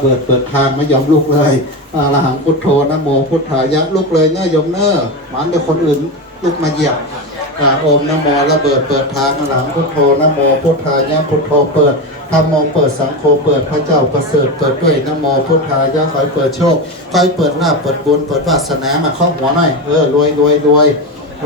เปิดเปิดทางไม่ยอมลุกเลยอาระหังพุทโธนะโมพุทธายะลุกเลยเน้อยมเน้อหมันเดี๋ยวคนอื่นลุกมาเหยียบอ่าโอมนะโมระเบิดเปิดทางอารหังพุทโธนะโมพุทธายะพุทโธเปิดธรรมโมเปิดสังโฆเปิดพระเจ้าประเสริฐเปิดด้วยนะโมพุทธายะคอยเปิดโชคคอยเปิดลาเปิดบุญเปิดวาสนามาเข้าหัวหน่อยเออรวยรวยรวย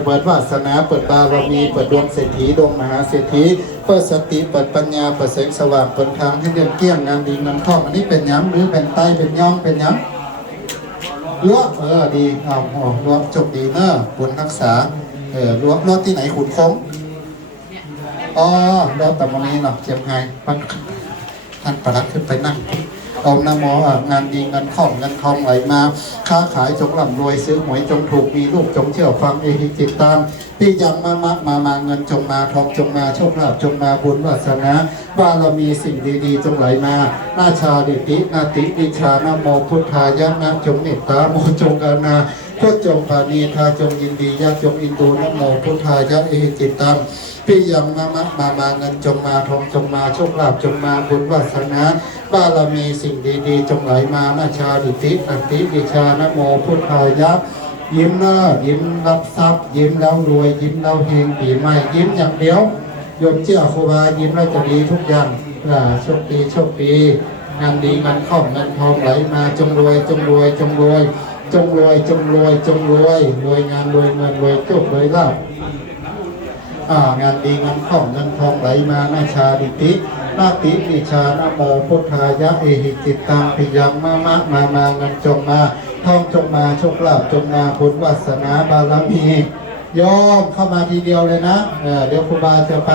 เปิดวาสนาเปิดบารมีเปิดดวงเศรษฐีดวงมหาเศรษฐีเปิดสติเปิดปัญญาเปิดแสงสว่างเปิดทางให้เดินเกลี้ยงงานดีเงินทองอันนี้เป็นย้ำหรือเป็นไตเป็นย่องเป็นย้ำล้วเออดีเอาเอาล้วจบดีเนอะบุญรักษาเออล้วล้วที่ไหนขุนคงอ๋อล้วแต่วันนี้เนาะเจียงไฮ้ท่านประหลัดขึ้นไปนั่ง องนโมงานดีเงินทองเงินทองไหลมาค้าขายจงร่ำรวยซื้อหวยจงถูกมีลูกจงเชื่อฟังเอหิจิตตามที่ยังมามามามาเงินจงมาทองจงมาโชคลาภจงมาบุญวาสนาว่าเรามีสิ่งดีๆจงไหลมาหน้าชาดิตินาติดิชานะโมพุทธายะนะจงเมตตาโมจงกานา พุทธจงปานีทาจงยินดียะจงอินดูนโมพุทธายะเอหิจิตตามพี่ยังมามามามาเงินจงมาทองจงมาโชคลาภจงมาบุญวาสนาบารมีสิ่งดีๆ จงไหลมานาชาดิติอันติดิชานโมพุทธายะยิ้มหน้ายิ้มรับทรัพย์ยิ้มแล้วรวยยิ้มแล้วเฮงปีใหม่ยิ้มอย่างเดียวโยมเจ้าครูบายิ้มแล้วจะดีทุกอย่างอ่าโชคดีโชคดีงานดีงานเข้าเงินทองไหลมาจงรวยจงรวยจงรวย จงรวยจงรวยจงรวยรวยงานรวยเงินรวยโชครวยลาภอ่างานดีงานของเงินทองไหลมาหน้าชาดิตินาติปิชานะโมพุทธายะเอหิจิตตังปิยังมะมะมามาเงินจงมาทองจงมาโชคลาภจงมาบุญวาสนาบารมีโยมเข้ามาทีเดียวเลยนะเเดี๋ยวครูบาจะไป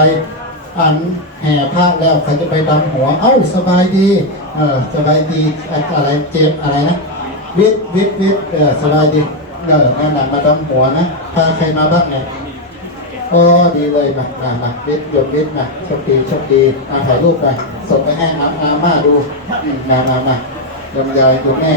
อันแห่ผ้าแล้วใครจะไปดำหัว เอ้าสบายดี เออสบายดีอะไรเจ็บอะไรนะ วิทย์วิทย์วิทย์เออสบายดีเออนั่นน่ะมาดำหัวนะ พาใครมาบ้างเนี่ยโอ้ดีเลยมามามาวิทย์หยดวิทย์มาโชคดีโชคดีมาถ่ายรูปไปส่งไปให้อาอาม่าดูมมามามาลำยายดูแม่